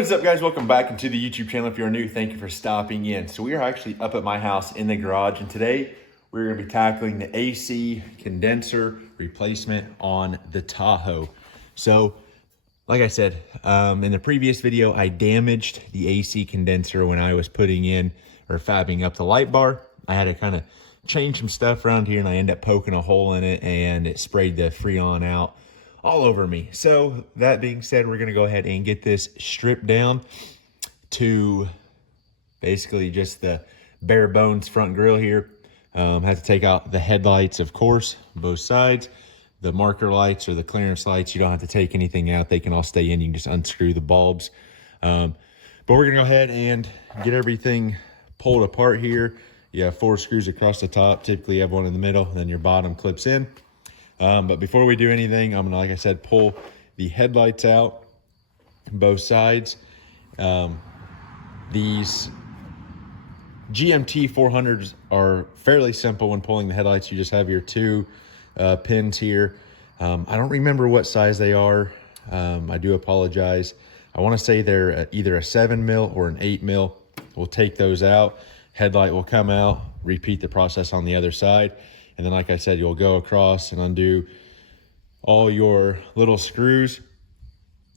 What is up, guys? Welcome back into the YouTube channel. If you're new, thank you for stopping in. So we are actually up at my house in the garage, and today we're going to be tackling the AC condenser replacement on the Tahoe. So like I said, in the previous video, I damaged the AC condenser when I was putting in or fabbing up the light bar. I had to kind of change some stuff around here, and I ended up poking a hole in it, and it sprayed the Freon out all over me. So that being said, we're gonna go ahead and get this stripped down to basically just the bare bones front grille here. Have to take out the headlights, of course, both sides. The marker lights or the clearance lights, you don't have to take anything out. They can all stay in. You can just unscrew the bulbs. But we're gonna go ahead and get everything pulled apart here. You have 4 screws across the top. Typically you have one in the middle, then your bottom clips in. But before we do anything, I'm gonna, like I said, pull the headlights out, both sides. These GMT400s are fairly simple when pulling the headlights. You just have your 2 pins here. I don't remember what size they are. I do apologize. I wanna say they're either a 7 mil or an 8 mil. We'll take those out. Headlight will come out, repeat the process on the other side. And then, like I said, you'll go across and undo all your little screws.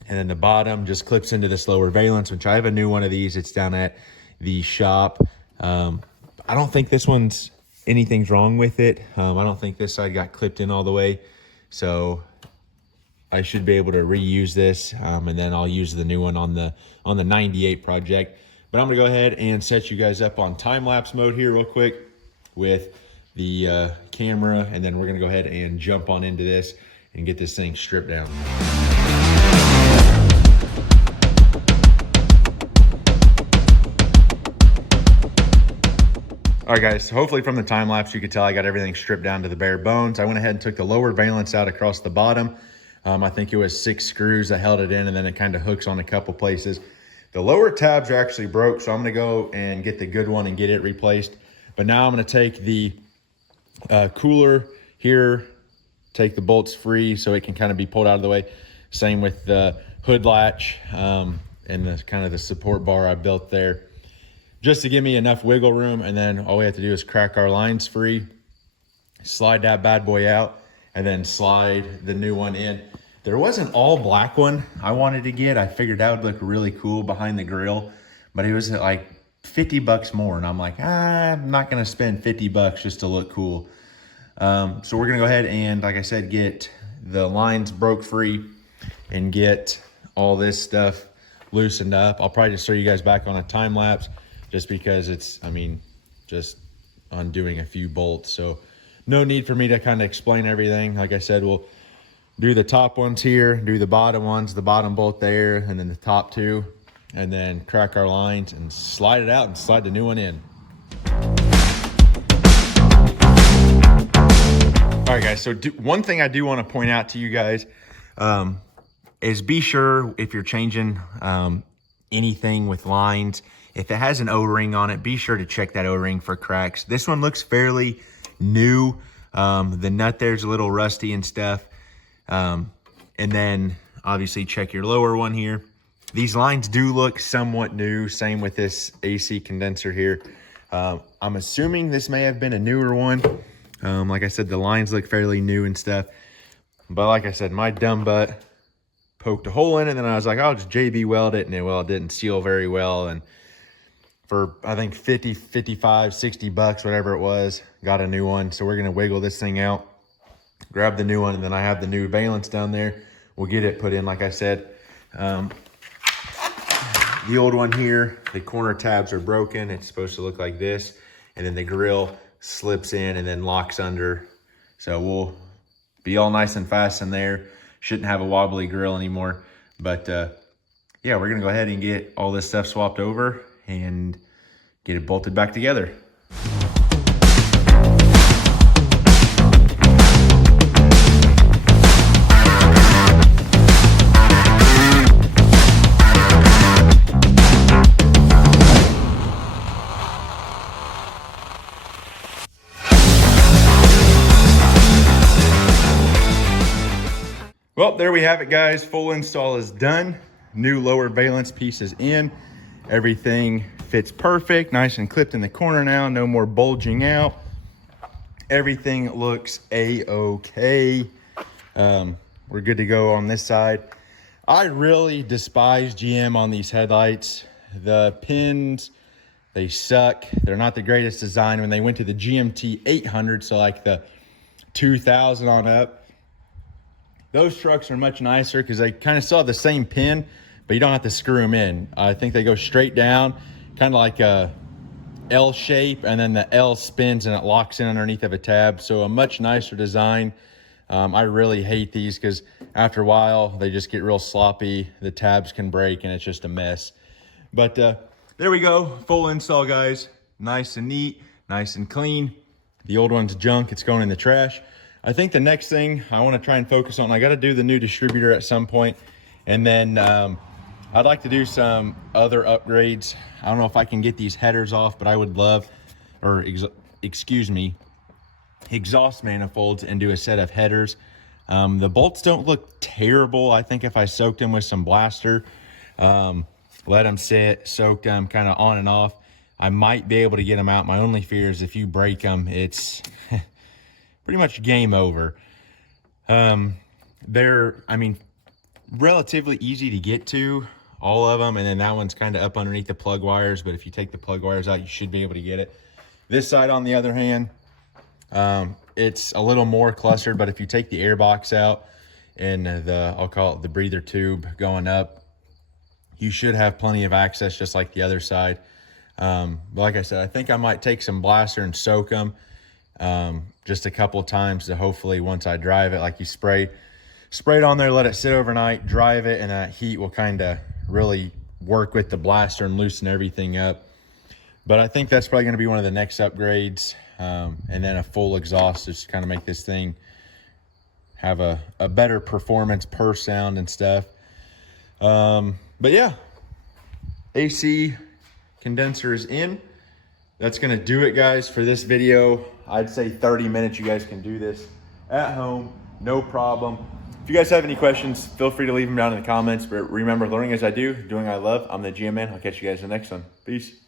And then the bottom just clips into this lower valence, which I have a new one of these. It's down at the shop. I don't think this one's, anything's wrong with it. I don't think this side got clipped in all the way. So I should be able to reuse this. And then I'll use the new one on the 98 project. But I'm gonna go ahead and set you guys up on time-lapse mode here real quick with the camera, and then we're gonna go ahead and jump on into this and get this thing stripped down. All right, guys, so hopefully from the time lapse you could tell I got everything stripped down to the bare bones. I went ahead and took the lower valence out across the bottom. I think it was 6 screws that held it in, and then it kind of hooks on a couple places. The lower tabs are actually broke, so I'm gonna go and get the good one and get it replaced. But now I'm gonna take the cooler here, take the bolts free so it can kind of be pulled out of the way. Same with the hood latch and the kind of the support bar I built there, just to give me enough wiggle room. And then all we have to do is crack our lines free, slide that bad boy out, and then slide the new one in. There was an all black one I wanted to get. I figured that would look really cool behind the grill, but it was like 50 bucks more. And I'm like, I'm not gonna spend 50 bucks just to look cool. So we're gonna go ahead and, like I said, get the lines broke free and get all this stuff loosened up. I'll probably just throw you guys back on a time lapse just because it's, I mean, just undoing a few bolts. So no need for me to kind of explain everything. Like I said, we'll do the top ones here, do the bottom ones, the bottom bolt there, and then the top 2, and then crack our lines and slide it out and slide the new one in. All right, guys, so one thing I do want to point out to you guys is be sure if you're changing anything with lines, if it has an O-ring on it, be sure to check that O-ring for cracks. This one looks fairly new. The nut there's a little rusty and stuff. And then obviously check your lower one here. These lines do look somewhat new. Same with this AC condenser here. I'm assuming this may have been a newer one. Like I said, the lines look fairly new and stuff. But like I said, my dumb butt poked a hole in it, and then I was like, I'll just JB weld it, and it didn't seal very well. And for, I think 50, 55, 60 bucks, whatever it was, got a new one. So we're gonna wiggle this thing out, grab the new one, and then I have the new valence down there. We'll get it put in, like I said. The old one here, the corner tabs are broken. It's supposed to look like this. And then the grill slips in and then locks under. So we'll be all nice and fast in there. Shouldn't have a wobbly grill anymore. But yeah, we're gonna go ahead and get all this stuff swapped over and get it bolted back together. Well, there we have it, guys. Full install is done. new lower valence pieces in. Everything fits perfect, nice and clipped in the corner now, no more bulging out. Everything looks a-okay. We're good to go on this side. I really despise GM on these headlights. The pins, they suck. They're not the greatest design. When they went to the GMT 800, so like the 2000 on up, those trucks are much nicer because they kind of still have the same pin, but you don't have to screw them in. I think they go straight down, kind of like a L shape, and then the L spins and it locks in underneath of a tab. So a much nicer design. I really hate these because after a while they just get real sloppy. The tabs can break and it's just a mess. But there we go, full install, guys. Nice and neat, nice and clean. The old one's junk, it's going in the trash. I think the next thing I want to try and focus on, I got to do the new distributor at some point, and then I'd like to do some other upgrades. I don't know if I can get these headers off, but I would love, or excuse me, exhaust manifolds and do a set of headers. The bolts don't look terrible. I think if I soaked them with some blaster, let them sit, soaked them kind of on and off, I might be able to get them out. My only fear is if you break them, it's pretty much game over. They're, I mean, relatively easy to get to, all of them, and then that one's kind of up underneath the plug wires, but if you take the plug wires out, you should be able to get it. This side, on the other hand, it's a little more clustered, but if you take the air box out and the, I'll call it the breather tube going up, you should have plenty of access just like the other side. But like I said, I think I might take some blaster and soak them just a couple of times to hopefully, once I drive it, like you spray it on there, let it sit overnight, drive it, and that heat will kind of really work with the blaster and loosen everything up. But I think that's probably going to be one of the next upgrades. And then a full exhaust just to kind of make this thing have a better performance per sound and stuff. But yeah, AC condenser is in. That's going to do it, guys, for this video. I'd say 30 minutes. You guys can do this at home, no problem. If you guys have any questions, feel free to leave them down in the comments. But remember, learning as I do, doing I love. I'm the GM Man. I'll catch you guys in the next one. Peace.